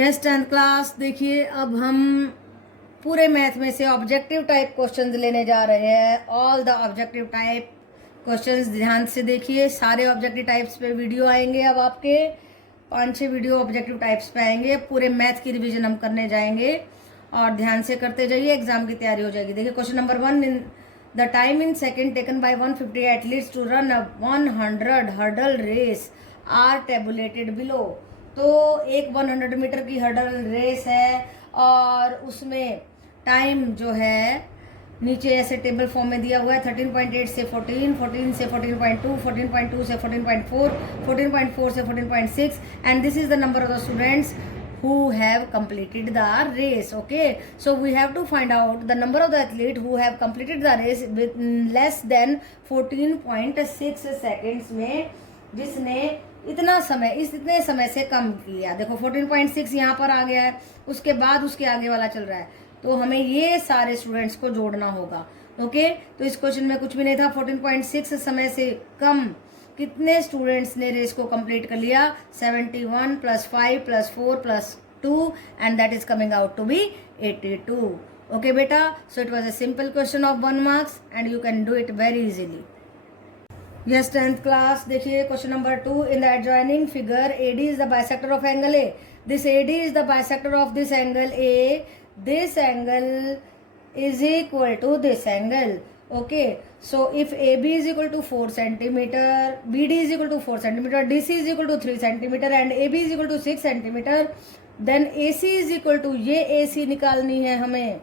Yes 10th class. देखिए अब हम पूरे मैथ में से ऑब्जेक्टिव टाइप क्वेश्चंस लेने जा रहे हैं। All the objective type questions ध्यान से देखिए। सारे ऑब्जेक्टिव टाइप्स पे वीडियो आएंगे। अब आपके 5-6 वीडियो ऑब्जेक्टिव टाइप्स पे आएंगे। पूरे मैथ की रिवीजन हम करने जाएंगे और ध्यान से करते जाइए, एग्जाम की तैयारी हो जाएगी। देखिए question number 1, in the time in second taken by 150 athletes to run a 100 hurdle race are tabulated below. तो एक 100 मीटर की हर्डल रेस है और उसमें टाइम जो है नीचे ऐसे टेबल फॉर्म में दिया हुआ है। 13.8 से 14, 14 से 14.2, 14.2 से 14.4, 14.4 से 14.6 and this is the number of the students who have completed the race. Okay, so we have to find out the number of the athlete who have completed the race with less than 14.6 seconds में, जिसने इतने समय से कम किया। देखो 14.6 यहाँ पर आ गया है, उसके बाद उसके आगे वाला चल रहा है, तो हमें ये सारे स्टूडेंट्स को जोड़ना होगा। ओके, तो इस क्वेश्चन में कुछ भी नहीं था। 14.6 समय से कम कितने स्टूडेंट्स ने रेस को कंप्लीट कर लिया? 71 + 5 + 4 + 2 and that is coming out to be 82। Okay बेटा, so it was a simple question of 1 marks and you can do it very easily. Yes 10th class. देखिए question number 2, in the adjoining figure AD is the bisector of angle A। This AD is the bisector of this angle A। This angle is equal to this angle. Okay, so if AB is equal to 4 centimeter, BD is equal to 4 centimeter, DC is equal to 3 centimeter and AB is equal to 6 centimeter, then AC is equal to, ये AC निकालनी है हमें।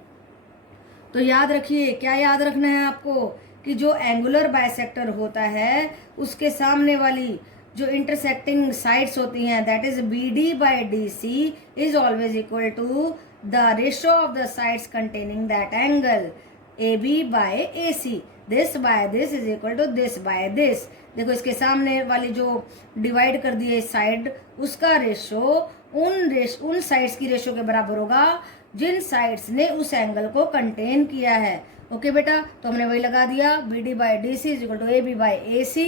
तो याद रखिए, क्या याद रखना है आपको कि जो एंगुलर बाइसेक्टर होता है उसके सामने वाली जो इंटरसेक्टिंग साइड्स होती हैं, that is BD by DC is always equal to the ratio of the sides containing that angle, AB by AC. This by this is equal to this by this. देखो इसके सामने वाली जो divide कर दी है side, उसका ratio उन sides की रेशो के बराबर होगा जिन साइड्स ने उस एंगल को कंटेन किया है। ओके बेटा, तो हमने वही लगा दिया, BD by DC is equal to AB by AC।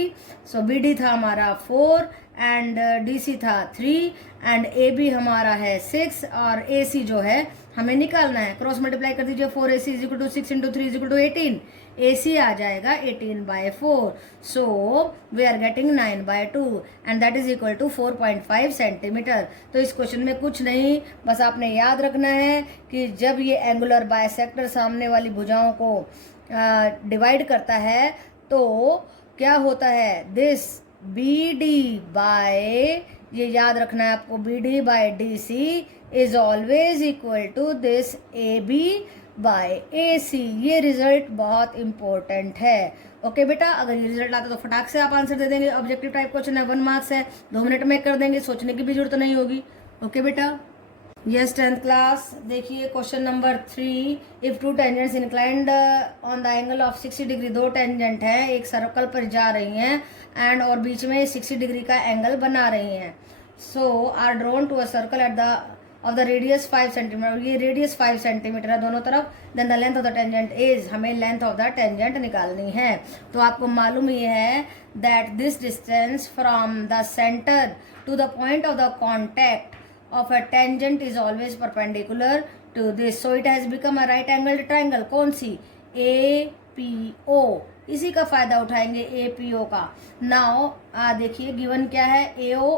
So BD था हमारा 4 एंड DC था 3 एंड AB हमारा है 6 और AC जो है हमें निकालना है। क्रॉस मल्टीप्लाई कर दीजिए, 4AC is equal to 6 × 3 is equal to 18। AC आ जाएगा 18/4। So we are getting 9/2 and that is equal to 4.5 centimetre. तो इस क्वेश्चन में कुछ नहीं, बस आपने याद रखना है कि जब ये एंगुलर बाइसेक्टर सामने वाली भुजाओं को डिवाइड करता है तो क्या होता है, दिस BD बाय, ये याद रखना है आपको, BD by DC is always equal to this AB by AC। ये रिजल्ट बहुत इंपॉर्टेंट है। ओके बेटा, अगर ये रिजल्ट आता तो फटाक से आप आंसर दे देंगे। ऑब्जेक्टिव टाइप क्वेश्चन है, 1 मार्क्स है, 2 मिनट में कर देंगे, सोचने की भी जरूरत नहीं होगी। ओके बेटा। Yes 10th class. देखिए question number 3, if 2 tangents inclined on the angle of 60 degree, 2 tangent है एक सर्कल पर जा रही हैं एंड और बीच में 60 डिग्री का एंगल बना रही हैं। So are drawn to a circle at the of the radius 5 centimetre. ये रेडियस 5 सेंटीमीटर है दोनों तरफ। Then the length of the tangent is, हमें लेंथ ऑफ द टेंजेंट निकालनी है। तो आपको मालूम ये है that this distance from the centre to the point of the contact of a tangent is always perpendicular to this, so it has become a right angled triangle। कौन सी? APO। इसी का फायदा उठाएंगे APO का। नाउ देखिए given क्या है, AO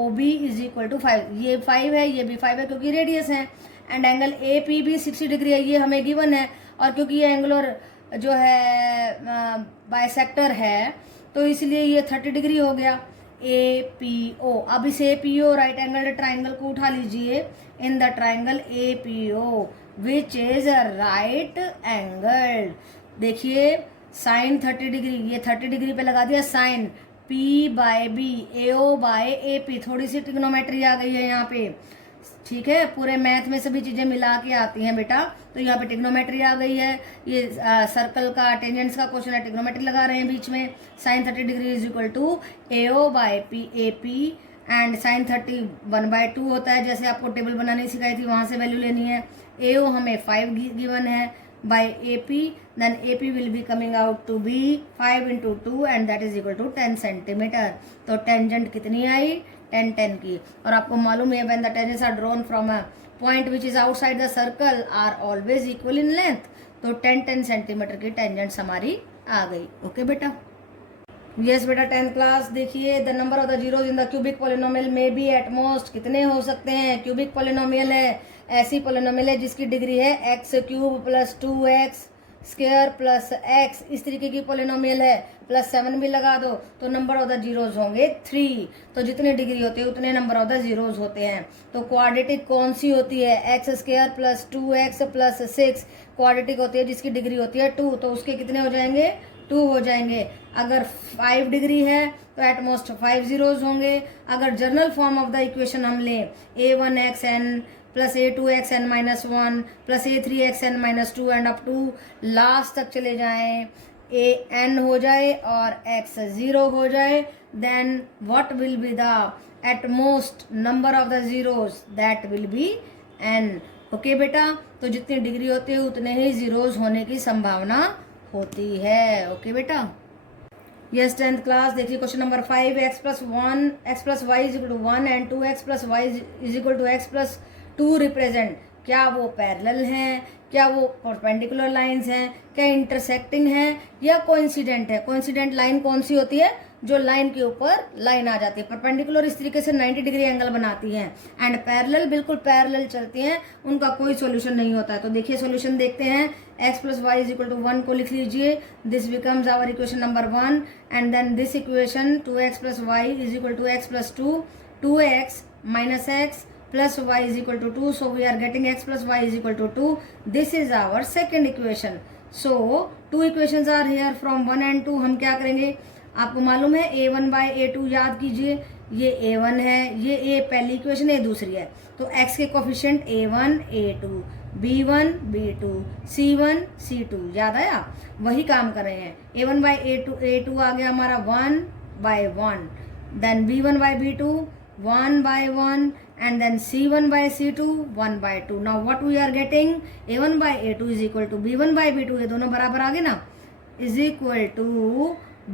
OB is equal to 5। ये 5 है, ये भी 5 है क्योंकि रेडियस है, एंड एंगल AP भी 60 डिग्री है, ये हमें गिवन है। और क्योंकि ये एंगुलर जो है बाइसेक्टर है तो इसलिए ये 30 डिग्री हो गया। APO, अब इस APO राइट एंगल ट्राइंगल को उठा लीजिए। In the triangle APO which is a right angle, देखिए साइन 30 डिग्री, ये 30 डिग्री पे लगा दिया sign, P/B, AO by AP। थोड़ी सी ट्रिग्नोमेट्री आ गई है यहाँ पे, ठीक है। पूरे मैथ में सभी चीजें मिला के आती हैं बेटा, तो यहाँ पे ट्रिग्नोमेट्री आ गई है। ये सर्कल का टेंजेंट्स का क्वेश्चन है, ट्रिग्नोमेट्री लगा रहे हैं बीच में। Sine 30 degree is equal to AO by AP and sine 30 1/2 होता है, जैसे आपको टेबल बनानी सिखाई थी वहां से वैल्यू लेनी है। AO हमें 5 गिवन है by AP, then AP will be coming out to be 5 × 2 and that is equal to 10 centimetre. तो टेंजेंट कितनी आई? 10 10 की। और आपको मालूम है when the tangents are drawn from a point which is outside the circle are always equal in length, तो 10 10 centimetre की टेंजेंट्स हमारी आ गई। ओके बेटा, यस बेटा 10th क्लास देखिए, the number of the zeros in the cubic polynomial में B at most कितने हो सकते हैं। क्यूबिक पोलिनोमियल है, ऐसी पोलिनोमियल है जिसकी डिग्री है x cube plus 2x square plus x, इस तरीके की पोलिनोमियल है, प्लस 7 भी लगा दो तो नंबर ऑफ द जीरोज होंगे 3। तो जितनी डिग्री होती है उतने नंबर ऑफ द जीरोज होते हैं। तो क्वाड्रेटिक कौन सी होती है, x square plus 2x plus 6 quadratic होती है जिसकी डिग्री होती है 2, तो उसके कितने हो जाएंगे 2 हो जाएंगे। अगर 5 डिग्री है तो एटमोस्ट 5 जीरोज होंगे। अगर general form of the equation हम लें a1xn plus a2xn minus 1 plus a3xn minus 2 and up to last तक चले जाएं, an हो जाए और x 0 हो जाए, then what will be the utmost number of the zeros, that will be n। Okay बेटा, तो जितनी डिग्री होती है उतने ही जीरोज होने की संभावना होती है। ओके बेटा, यस 10th क्लास देखिए question number 5, x plus y is equal to 1 and 2x plus y is equal to x plus 2 represent, क्या वो पैरेलल हैं, क्या वो परपेंडिकुलर लाइंस हैं, क्या इंटरसेक्टिंग है या कोइंसिडेंट है। कोइंसिडेंट लाइन कौन सी होती है, जो लाइन के ऊपर लाइन आ जाती है। परपेंडिकुलर इस तरीके से 90 डिग्री एंगल बनाती हैं, एंड पैरेलल बिल्कुल पैरेलल चलती हैं, उनका कोई सॉल्यूशन नहीं होता है। तो देखिए सॉल्यूशन देखते हैं, x plus y is equal to 1 को लिख लीजिए, this becomes our equation number 1 and then this equation 2x plus y is equal to x plus 2, 2x minus x plus y is equal to 2, so we are getting x plus y is equal to 2. This is our second equation. So two equations are here from 1 and 2. हम क्या करेंगे, आपको मालूम है a1 by a2 याद कीजिए, ये a1 है, ये a पहली इक्वेशन है, दूसरी है, तो x के coefficient a1 a2 b1 b2 c1 c2, याद आया, वही काम कर रहे हैं। a1 by a2 आ गया हमारा 1 by 1, then b1 by b2 1 by 1 and then c1 by c2 1 by 2. Now what we are getting, a1 by a2 is equal to b1 by b2, ये दोनों बराबर आ गए ना, is equal to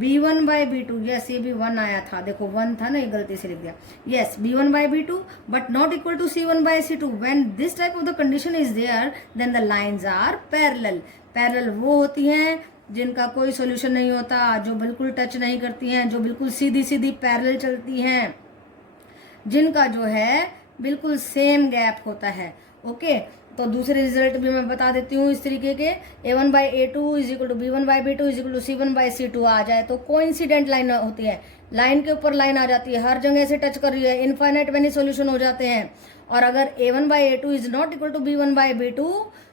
b1 by b2, yes ये भी 1 आया था, देखो 1 था ना, ये गलती से लिख दिया, yes b1 by b2 but not equal to c1 by c2. When this type of the condition is there then the lines are parallel. Parallel वो होती हैं जिनका कोई सॉल्यूशन नहीं होता, जो बिल्कुल टच नहीं करती हैं, जो बिल्कुल सीधी सीधी पैरेलल चलती हैं, जिनका जो है बिल्कुल सेम गैप होता है। ओके, तो दूसरे रिजल्ट भी मैं बता देती हूँ इस तरीके के, a1 by a2 is equal to b1 by b2 is equal to c1 by c2 आ जाए तो कोइंसिडेंट लाइन होती है, लाइन के ऊपर लाइन आ जाती है, हर जगह से टच कर रही है, इनफाइनाइट मैनी सॉल्यूशन हो जाते हैं। और अगर a1 by a2 is not equal to b1 by b2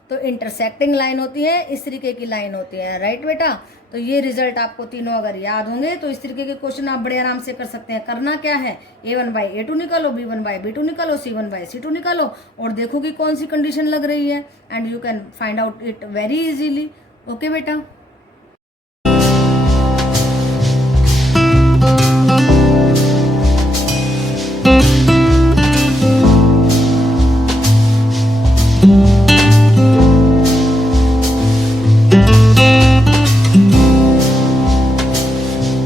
तो इंटरसेक्टिंग लाइन होती है, इस तरीके की लाइन होती है। राइट बेटा, तो ये रिजल्ट आपको तीनों अगर याद होंगे तो इस तरीके के क्वेश्चन आप बड़े आराम से कर सकते हैं। करना क्या है, a1 by a2 निकालो, b1 by b2 निकालो, c1 by c2 निकालो और देखो कि कौन सी कंडीशन लग रही है, and you can find out it very easily. Okay बेटा।